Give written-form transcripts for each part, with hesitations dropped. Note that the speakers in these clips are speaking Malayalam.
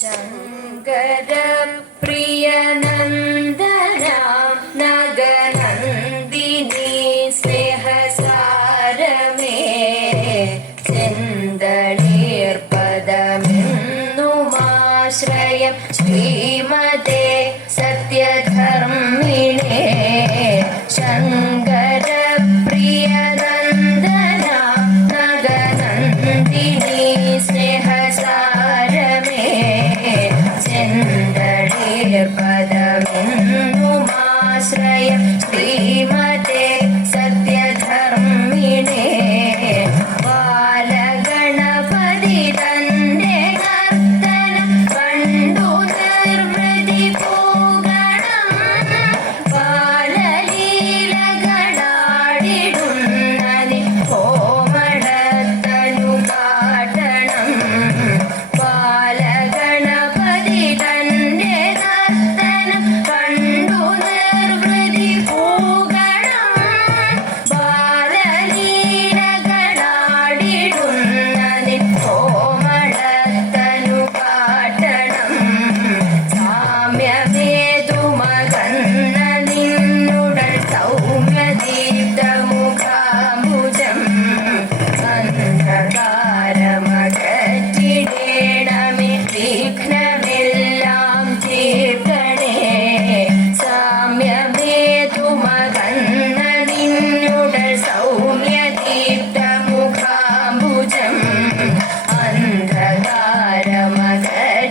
ശങ്കര പ്രിയനന്ദനാം നഗനന്ദിനി സ്നേഹസാരമേ ചെന്തളീർപദമെന്നുമാശ്രയം ശ്രീമതേ സത്യധർമ്മിണേ ശങ്കര പ്രിയനന്ദനാം നഗനന്ദിനി സ്നേഹസാരമേ ചെന്തളീർപദമെന്നുമാശ്രയം ശ്രീമതേ സത്യധർമ്മിണേ ബാലഗണപതി തന്റെ നർത്തനം കണ്ടു നിർവൃതി പൂഗണം ബാലലീലകളാടിടുന്നതി കോമളത്തനു കാട്ടണം ബാലഗണപതി തന്റെ നർത്തനം കണ്ടു നിർവൃതി പൂഗണം ബാലലീലകളാടിടുന്നതി കോമളത്തനു കാട്ടണം സാമ്യമേതുമകന്ന നിന്നുടൽ സൗമ്യദീപ്തമുഖാംബുജം അന്ധകാരമകറ്റിടേണമേ വിഘ്നമെല്ലാം തീർക്കണേ സാമ്യമേതുമകന്ന നിന്നുടൽ സൗമ്യദീപ്തമുഖാംബുജം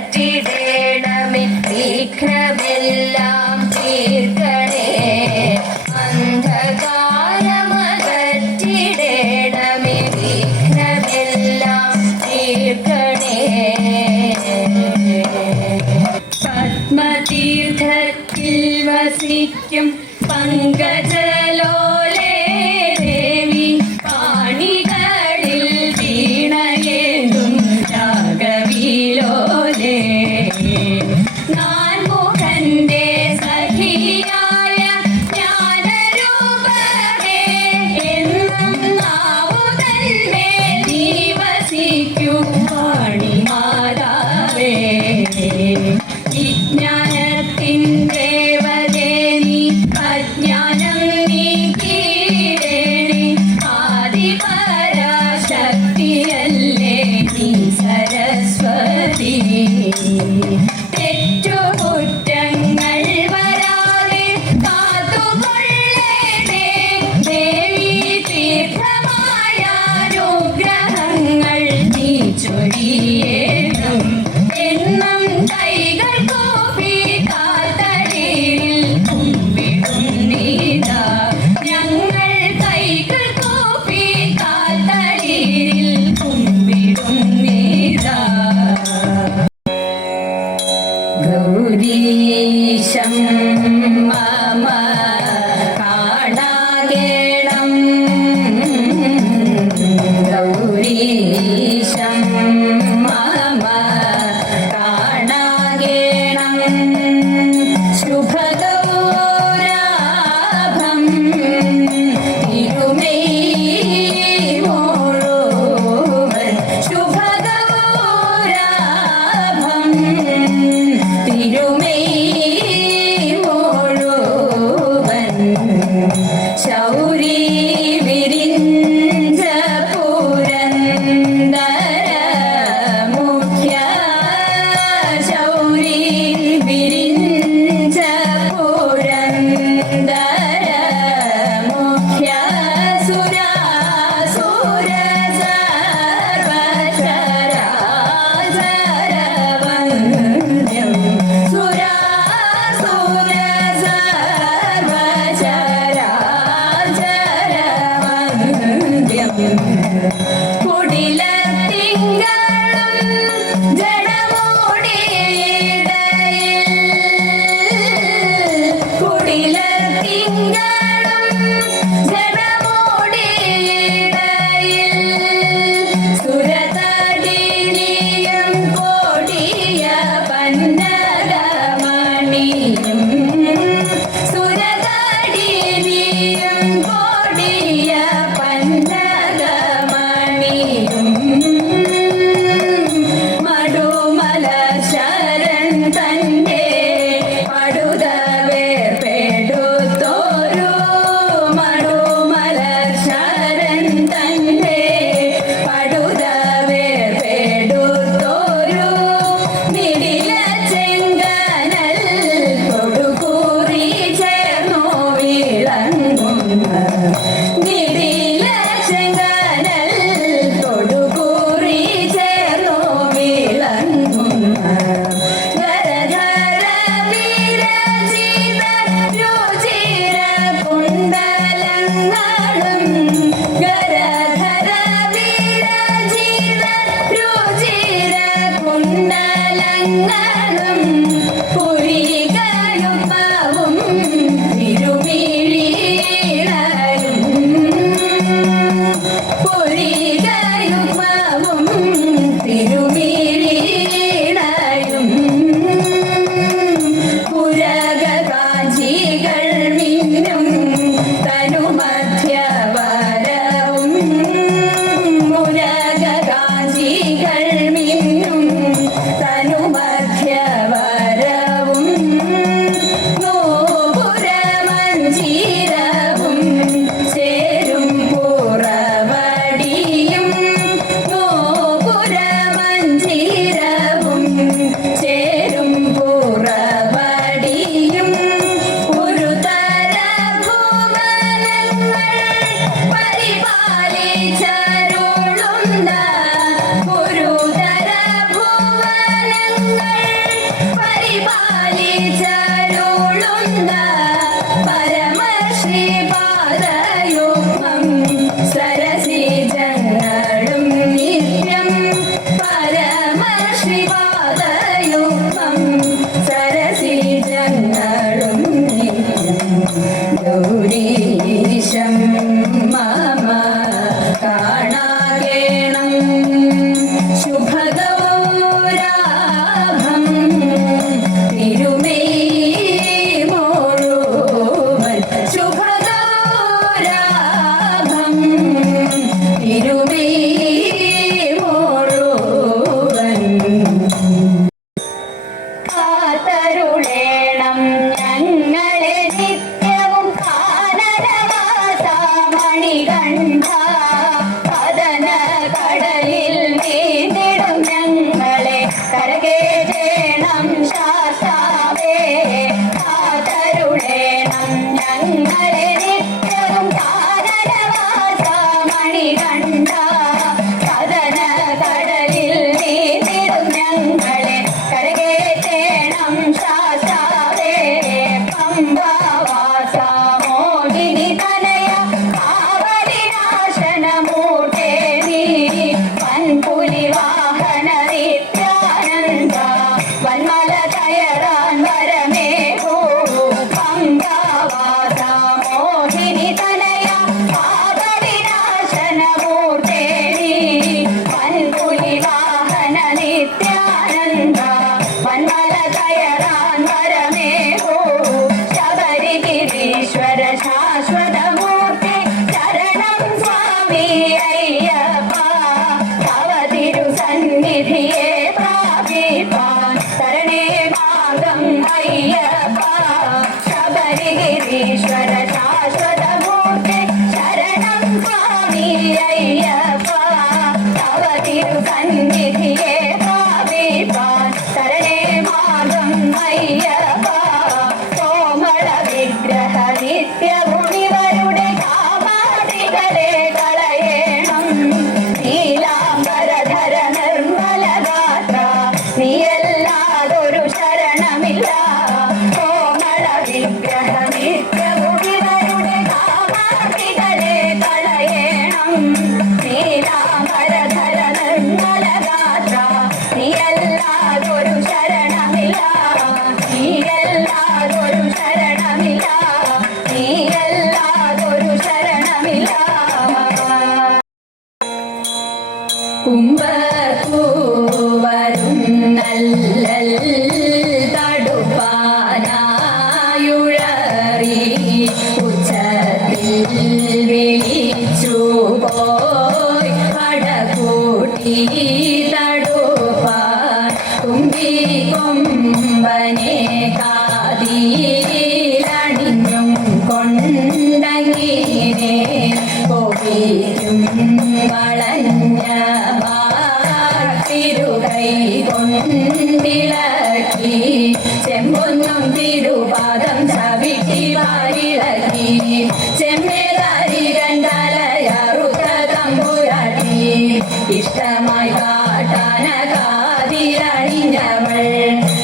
അന്ധകാരമകറ്റിടേണമേ വിഘ്നമെല്ലാം തീർക്കണേ അന്ധകാരമകറ്റിടേണമേ വിഘ്നമെല്ലാം തീർക്കണേ പത്മതീർത്ഥത്തിൽ വസിക്കും പങ്കജലോലേ ദേവി പാണികളിൽ വീണയേന്തും രാഗവിലോലേ നാൻമുഖന്റെ സഖിയായ ജ്ഞാനരൂപമേ എന്നും നാവുതന്മേൽ നീ വസിക്കൂ വാണിമാതാവേ വിജ്ഞാനത്തിൻ ദേവതേ നീ അജ്ഞാനം നീക്കിയിടേണേ ആദിപരാശക്തിയല്ലേ നീ സരസ്വതി തെറ്റുകുറ്റങ്ങൾ വരാതെ കാത്തുകൊള്ളേണേ ദേവി തീർത്ഥമായ അനുഗ്രഹങ്ങൾ നീ ചൊരിയേണം എന്നും കൈകൾ കൂപ്പി കാൽത്തലയിൽ കുമ്പിടുന്നീതാ ഞങ്ങൾ കൈകൾ കൂപ്പി കാൽത്തലയിൽ കുമ്പിടുന്നീതാ ഗൗരീശം മമ കാണാകേണം ഗൗരീശം മമ കാണാകേണം ശുഭഗൗരാഭം തിരുമൈ മോഴുവൻ ശുഭഗൗരാഭം തിരുമൈ മോഴുവൻ ശൗരീ വിരിഞ്ച പുരന്ദര മുഖ്യ ശൗരീ വിരിഞ്ച പുരന്ദര മുഖ്യ സുരാസുര സർവചരാചരവന്ദ്യം സുരാസുര സർവചരാചരവന്ദ്യം കുടിലത്തിങ്കളും ജഡമോടിയിടയിൽ കുടിലത്തിങ്കളും ജഡമോടിയിടയിൽ സുരതടിനിയും കോടിയ പന്നകമണിയും സുരതടിനിയും കോടിയ പന്നകമണിയും മടുമല ശര മംഗളം പുരികയുപ്പവും തിരുമിഴിയിളയും പുരികയുപ്പവും തിരുമിഴിയിളയും പുരകാഞ്ചികൾ മിന്നും തനുമധ്യവരവും പുരകാഞ്ചികൾ മിന്നും തനുമധ്യവരവും നോപുരമഞ്ചീരവും ചേരും പുറവടിയും നോപുരമഞ്ചീരവും ചേരും പുറവടിയും ഒരു തര ഭുവനങ്ങൾ പരിപാലിച്ചരുളുന്ന ഒരു തര ഭുവനങ്ങൾ പരിപാലിച്ചരുളുന്ന പരമശ്രീപാദയുഗ്മം സരസിജങ്ങളും നിത്യം പരമശ്രീപാദയുഗ്മം സരസിജങ്ങളും നിത്യം ഗൗരീശം മമ കാണാകേണം ശുഭഗൗരാഭം തിരുമേയ് മുഴുവൻ ശുഭഗൗരാഭം തിരുമേയ് മുഴുവൻ കാത്തരുളേണം ഞങ്ങളെ നിത്യവും കാനനവാസമണികണ്ഠ കദന കടലിൽ നീന്തിടും ഞങ്ങളെ കരകേറ്റേണം ശാസ്താവേ കാത്തരുളേണം ഞങ്ങളെ നിത്യവും കാനനവാസമണികണ്ഠ കദന കടലിൽ നീന്തിടും ഞങ്ങളെ കരകേറ്റേണം ശാസ്താവേ പമ്പവാസ മോഹിനി തനയ കാവലിനാശനമൂർത്തേ നീ വൻപുലി വാഹന നിത്യാനന്ദ വന്മല കയറാൻ വരമേകൂ പമ്പവാസ മോഹിനി തനയ കാവലിനാശനമൂർത്തേ നീ വൻപുലി വാഹന നിത്യാനന്ദ വന്മല കയറാൻ വരമേകൂ ശബരിഗിരീശ്വര ശാശ്വതമൂർത്തി ശരണം സ്വാമി അയ്യപ്പ തവ തിരുസന്നിധിയെ പ്രാപിപ്പാൻ തരണേ മാർഗം അയ്യപ്പ ശബരിഗിരീശ്വര ശാശ്വതമൂർത്തി ശരണം സ്വാമി അയ്യപ്പ തവ തിരുസന്നിധിയെ പ്രാപിപ്പാൻ തരണേ മാർഗം അയ്യപ്പ കോമള വിഗ്രഹ നിത്യമുനിവരുടെ കാമാദികളെ കളയേണം നീലാംബരധര നിർമ്മല ഗാത്ര നീയല്ലാതൊരു ശരണമില്ല കോമള വിഗ്രഹ നിത്യമുനിവരുടെ കാമാദികളെ കളയേണം നീലാംബരധര നിർമ്മല ഗാത്ര നീയല്ലാതൊരു ശരണമില്ല നീയല്ലാതൊരു ശരണമില്ല നീയല്ലാതൊരു ശരണമില്ല കുംഭപൂവരും നല്ലൽ തടുപ്പാനായുഴറി ഉച്ചത്തിൽ വിളിച്ചു പോയി പടകൂട്ടി തടുപ്പാൻ തുമ്പിക്കൊമ്പനെ കാതിലണിഞ്ഞും കൊണ്ടങ്ങിനെ കോപിക്കും വളഞ്ഞ തിരുകൈ കൊണ്ടിളക്കി ചെമ്പൊന്നും തിരുപാദം ചവിട്ടി വാരിളക്കി ചെമ്മേതാരി കണ്ടലയറുത്ത തമ്പുരാട്ടി ഇഷ്ടമായി കാട്ടാന കാതിലണിഞ്ഞവൾ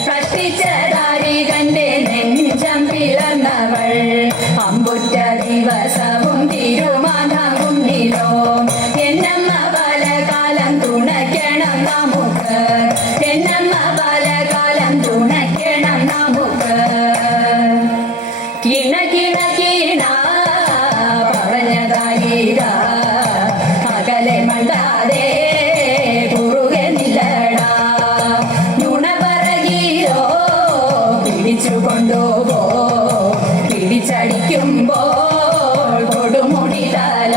കഷ്ടിച്ചതാരി കണ്ടേ നെഞ്ചം പിളർന്നവൾ അമ്പുറ്റ ദിവസവും തിരുമാതാകുന്നിലോ എന്നമ്മ പല കാലം തുണയ്ക്കണം നമുക്ക് എന്നമ്മ പല കാലം കയ്യിലോ പിടിച്ചു കൊണ്ടുപോ പിടിച്ചടിക്കുമ്പോൾ കൊടുമുടിതല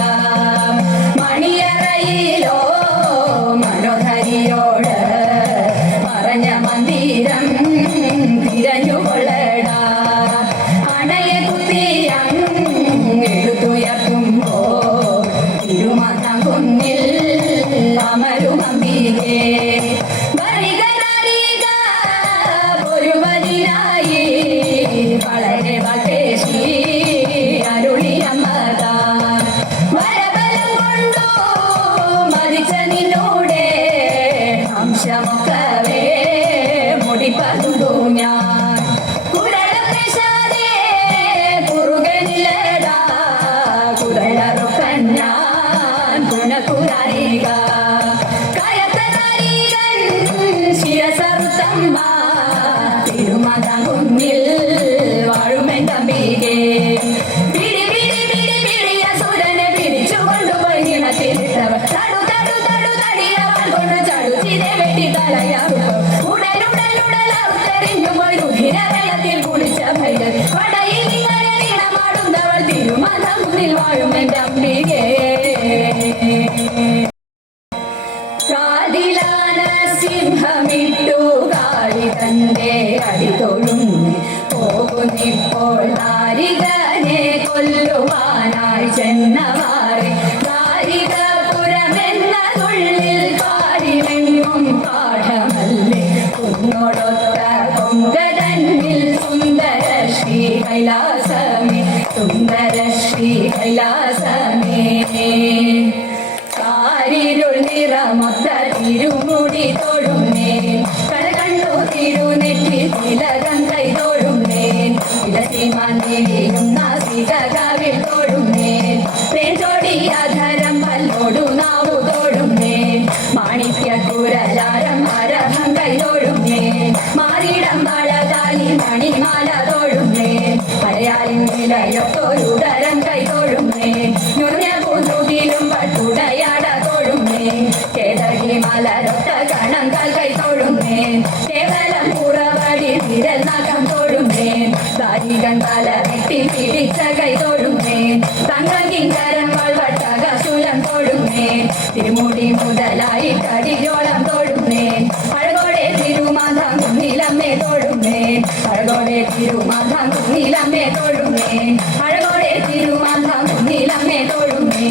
മണിയറയിലോ മനോഹരിയോട് പറഞ്ഞ മന്ദിരം തിരഞ്ഞുകൊള്ളടാ അണയെ കുത്തിയടുത്തുയർത്തുമ്പോ തിരുമാതാം കുന്നിൽ അമരുമമ്പികേ ഒരുവനായി വളരെ വകേശി അരുളിയമ്മത വരബലം കൊണ്ടു മരിച്ച നിന്നോടെ അംശമൊക്കവേ മുടിപ്പതുണ്ടു ഞാൻ കുരളപ്രസാദേ കുറുകനിലടാ കുരളറുക്കൻ ഞാൻ കുണക്കുരാരിക കയത്തനാരികൻ ശിരസറുത്തമ്മ തിരുമാതാം കുന്നിൽ വാഴുമെൻ തമ്പികേ പിടി പിടി പിടി പിടിയ സുരനെ പിടിച്ചു കൊണ്ടുപോയി നിണത്തിരിട്ടവർ തടു തടു തടു തടിയവൾ കൊണ്ട് ചടുച്ചിനെ വെട്ടി തലയാറും ഉടനുടനുടലറുത്തെറിഞ്ഞു പോയി രുധിര വെള്ളത്തിൽ കുളിച്ച ഭൈരൻ പടയിൽ ഇങ്ങനെ നീളമാടുന്നവൾ തിരുമാതാം കുന്നിൽ വാഴുമെൻ തമ്പികേ കാതിലാന സിംഹമിട്ടു കാളി തന്റെ അടിതൊഴുന്നി പോകുന്നിപ്പോൾ നാരികനെ കൊല്ലുവാനായി ചെന്നവാറി നാരികപുരമെന്നതുള്ളിൽ പാരിമെങ്ങും പാഠമല്ലേ കുന്നോടൊത്ത കൊങ്കതന്നിൽ സുന്ദര ശ്രീ കൈലാസമേ സുന്ദര ശ്രീ കൈലാസമേ കാരിരുൾ നിറമൊത്ത തിരുമുടി തൊഴുന്നേ കണ്ണു തിരുനെറ്റി തിലകം കൈ തൊഴുന്നേ ഇടസിമാന്തിരിയും നാസിക കാവിൽ തൊഴുന്നേ തേൻചൊടിയാധരം പല്ലോടു നാവു തൊഴുന്നേ മാണിക്യക്കുരലാരം മരഭം കൈ തൊഴുന്നേ മാറിടം വളതാലി മണിമാല തൊഴുന്നേ അരയാലിൻ നിലയൊത്തൊരുടരം കൈ തൊഴുന്നേ ഞൊറിഞ്ഞ പൂന്തുകിലും പട്ടുടയാട തൊഴുന്നേ കേതകി മലരൊത്ത കണം കാൽ കൈ തൊഴുന്നേ കേവലം പുറവടി വിരൽ നഖം തൊഴുന്നേ കാരികൻ തല വെട്ടി പിടിച്ച കൈ തൊഴുന്നേ തങ്കകിങ്കരം വട്ടക ശൂലം തൊഴുന്നേ തിരുമുടി മുതലായി കടിയോളം തൊഴുന്നേ അഴകോടെ തിരുമാതാം കുന്നിലമ്മേ തൊഴുന്നേ അഴകോടെ തിരുമാതാം കുന്നിലമ്മേ തൊഴുന്നേ അഴകോടെ തിരുമാതാം കുന്നിലമ്മേ തൊഴുന്നേ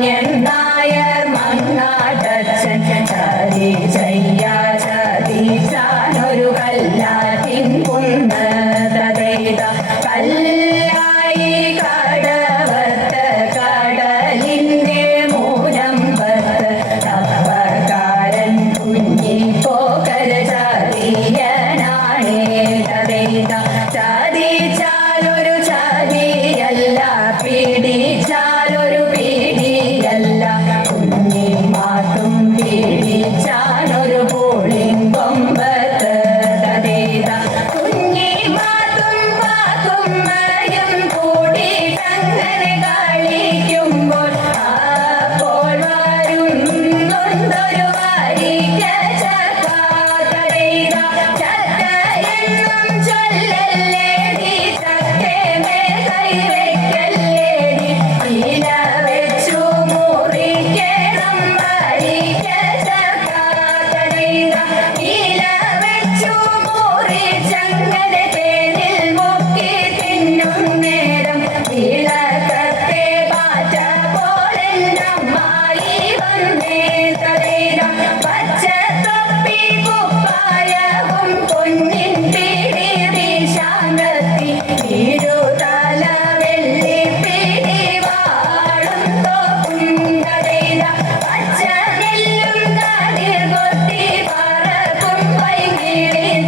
മാന്യൻ നായർ മങ്ങാട്ടച്ഛൻ ചതി ചെയ്യാ ചതിച്ചാനൊരു കല്ലാറ്റിൻ കുന്ന് തതേത കല്ലായി കടവത്ത് കടലിന്റെ മൂലമ്പത്ത് തപ്പക്കാരൻ കുഞ്ഞിപ്പോക്കര ചതിയനാണേ തതേത ചതിച്ചാലൊരു ചതിയല്ല പിടിച്ചാലൊരു പിടിയല്ല കുഞ്ഞി മാത്തും പിടിച്ചാലൊരു പൂളിങ്കൊമ്പത്ത് തതേത കുഞ്ഞി മാത്തും പാത്തുമ്മയും കൂടിയിട്ടങ്ങനെ കളിക്കുമ്പോൾ അപ്പോൾ വരുന്നൊരു വാരിക്ക ചക്ക തതേത ചക്ക എന്നും ചൊല്ലല്ലേ നീ ചക്കേമേ കൈവയ്ക്കല്ലേ നീ ഇല വെച്ചു മുറിക്കണം വാരിക്ക ചക്ക തതേത ഇല വെച്ചു മുറിച്ചങ്ങനെ തേനിൽ മുക്കി തിന്നും നേരം വിളക്കത്തെ പാറ്റ പോലെന്നമ്മായി വന്നേ തതേത പച്ച തൊപ്പി കുപ്പായവും പൊന്നിൻ പിടി വീശാങ്കത്തി ഇരുതല വെള്ളി പിടി വാളും തോക്കും തതേത പച്ച നെല്ലും കതിർ കൊത്തി പറക്കും വൈകിളി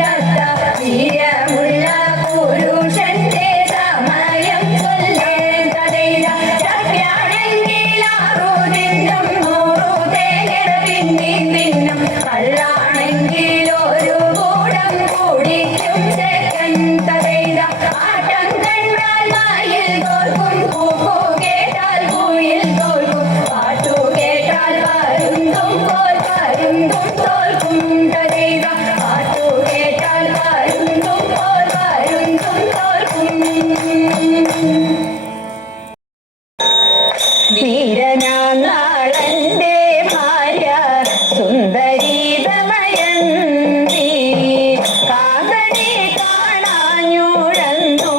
തത്ത വീരമുള്ള പുരുഷന്റെ സമയം ചൊല്ലേ തതേത ചക്യാണെങ്കിൽ ആറുതിന്നും നൂറു തേങ്ങ പിന്നിൽ തിന്നും കള്ളാണെങ്കിൽ ഒരു കൂടം കുടിക്കും ചെക്കൻ തതേത ആട്ടം കണ്ടാൽ മായിൽ തോൽക്കും പൂക്കു കേട്ടാൽ പൂയിൽ തോൽക്കും പാട്ടു കേട്ടാൽ പരുന്തും പോൽ പരുന്തും തോൽക്കും തതേത പാട്ടു കേട്ടാൽ പരുന്തും പോൽ പരുന്തും തോൽക്കും വീരനാളന്റെ ഭാര്യ സുന്ദരി ദമയന്തി കാതണി കാണാഞ്ഞുഴന്നു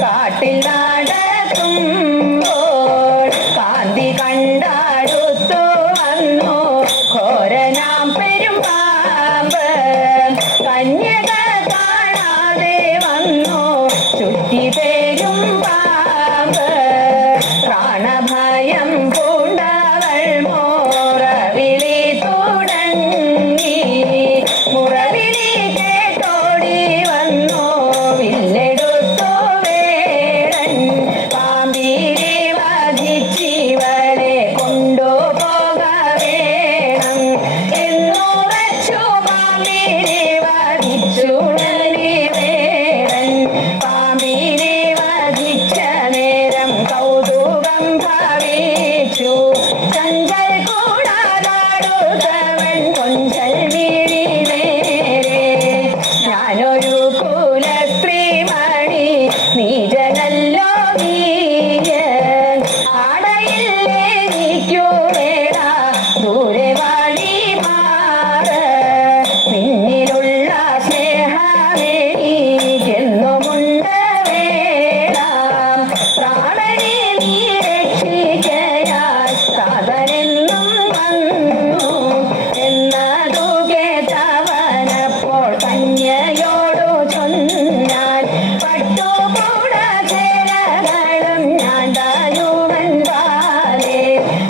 കാട്ടിൽ നടക്കുമ്പോൾ കാന്തി കണ്ടടുത്തു വന്നു ഘോരനാം പെരുമ്പാമ്പ് കന്യക കാണാതെ വന്നു ചുറ്റി പേരും പാമ്പ് പ്രാണഭയം പൂണ്ടവൾ മോറവിളി തുടങ്ങി മുറവിളി കേട്ടോടി വന്നു വില്ലെടുത്തു വേടൻ പാമ്പിനെ വധിച്ചിവളെ കൊണ്ടുപോക വേണം എന്നുറച്ചു പാമ്പിനെ വധിച്ചുടനെ വേടൻ പാമ്പിനെ വധിച്ച നേരം കൗതുകം ഭവിച്ചു ചഞ്ചൽ കൂടാതാടുത്തവൻ കൊഞ്ചൽ വിഴി നേരെ ഞാനൊരു കുലസ്ത്രീമണി നീജനല്ലോ നീയൻ ആടയില്ലേ നീക്കു വേട ദൂരെ വഴി മാറ് നിന്നിലുള്ള സ്നേഹമെനിക്കെന്നുമുണ്ട് വേട പ്രാണനെ നീ രക്ഷിക്കയാൽ സാധനെന്നും വന്നു എന്നതു കേട്ടവനപ്പോൾ കന്യയോടു ചൊന്നാൻ പട്ടുകൂട ചേലകളും ഞാൻ തരുവൻ പാലേ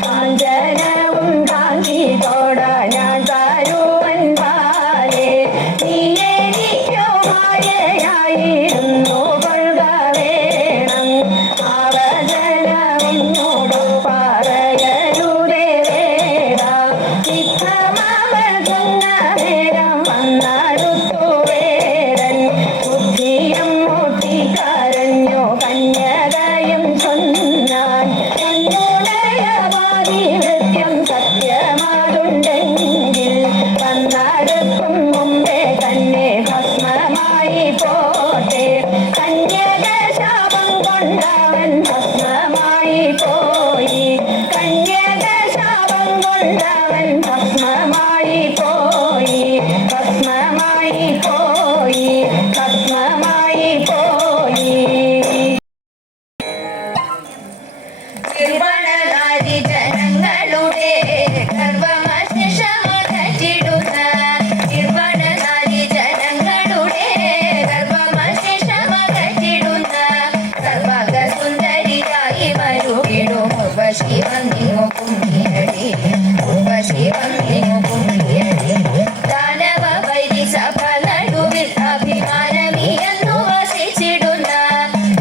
കാഞ്ചനവും കാഞ്ചി തോട ഞാൻ തരുവൻ പാലേ നീ എനിക്കു മായയായിരുന്നു കൊള്ളുക വേണം ആവചനമെന്നോടു പറയരുതേ വേട ചിത്രമാവൽ ചെന്ന നേരം വന്നടുത്തു വേടൻ ബുദ്ധിയും മുട്ടിക്കരഞ്ഞു കന്യകയും ചൊന്നാൻ എന്നുടയ പാതിവൃത്യം സത്യമാതുണ്ടെങ്കിൽ വന്നടുക്കും മുമ്പേ തന്നെ ഭസ്മമായി പോട്ടെ കന്യക ശാപം കൊണ്ടവൻ ഭസ്മമായി പോയി കന്യക ശാപം കൊണ്ടവൻ ഭസ്മമായി പോയി ഭസ്മമായി പോയി ഭസ്മമായി പോയി ജനങ്ങൾ ഉർവശി വന്നിങ്ങു കുമ്മിയടി ഉർവശി വന്നിങ്ങു കുമ്മിയടി ദാനവ വൈരി സഭ നടുവിൽ അഭിമാനമിയെന്നു വസിച്ചിടുന്ന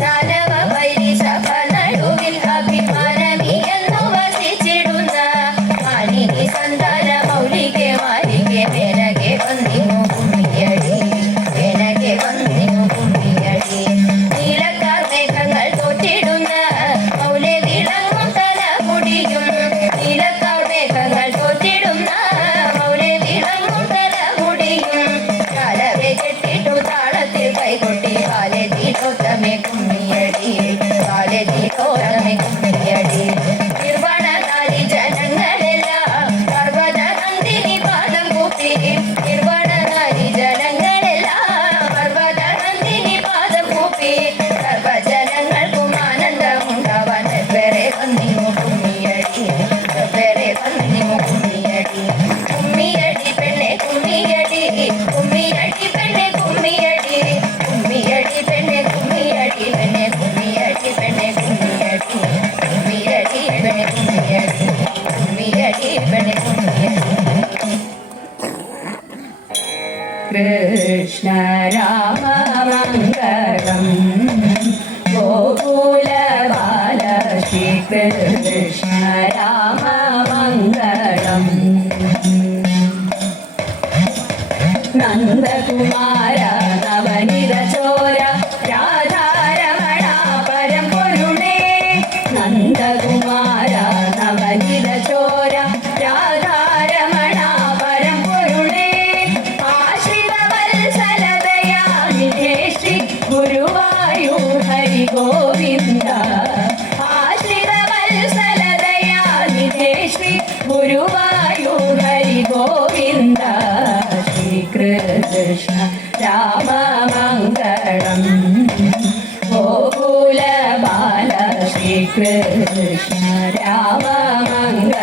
ദാനവ വൈരി സഭ നടുവിൽ അഭിമാനമിയെന്നു വസിച്ചിടുന്ന മാനിനി സന്താന മൗലികെ മാലികെ മേനകെ വന്നിങ്ങു കുമ്മിയടി മേനകെ വന്നിങ്ങു കുമ്മിയടി നീലക്കാർ മേഘങ്ങൾ തോറ്റിടുന്ന മൗലെ വിളങ്ങും തലമുടിയും നീലക്കാർ മേഘങ്ങൾ തോറ്റിടുന്ന മൗലെ വിളങ്ങും തലമുടിയും കാലവെ കെട്ടിട്ടു താളത്തിൽ കൈകൊട്ടി കാലെ തീരോത്തമേ കുമ്മിയടി കാലെ തീരോത്തമേ കുമ്മിയടി നിർവണനാരി ജനങ്ങളെല്ലാം പർവ്വത നന്ദിനി പാദം കൂപ്പി നിർവണനാരി ജനങ്ങളെല്ലാം പർവ്വത നന്ദിനി പാദം കൂപ്പി സർവജനങ്ങൾക്കും ആനന്ദമുണ്ടാവാൻ വെവ്വേറെ വന്നിങ്ങു കുമ്മിയടി വെവ്വേറെ വന്നിങ്ങു കുമ്മിയടി കുമ്മിയടി പെണ്ണെ കുമ്മിയടി കുമ്മിയടി പെണ്ണെ കുമ്മിയടി കുമ്മിയടി പെണ്ണെ കുമ്മിയടി പെണ്ണെ കുമ്മിയടി പെണ്ണെ കുമ്മിയടി കുമ്മിയടി പെണ്ണെ കുമ്മിയടി കുമ്മിയടി പെണ്ണെ കുമ്മിയടി കൃഷ്ണ രാമ മംഗളം ഗോകുല ബാല ശ്രീകൃഷ്ണ രാമ മംഗളം നന്ദകുമാര നവനിത ചോര രാധാരമണ പരമ്പൊരുളേ നന്ദകുമാര നവനിത ചോര രാധാരമണ പരമ്പൊരുളേ ആശ്രിത വത്സലതയാ നിധേശ്രീ ഗുരുവായൂർ ഹരി ഗോവിന്ദ ആശ്രിത വത്സലതയാ നിധേശ്രീ ഗുരുവായൂർ ഹരി ഗോവിന്ദ ശ്രീകൃഷ്ണ രാമ മംഗളം ഗോകുല ബാല ശ്രീകൃഷ്ണ രാമ മംഗളം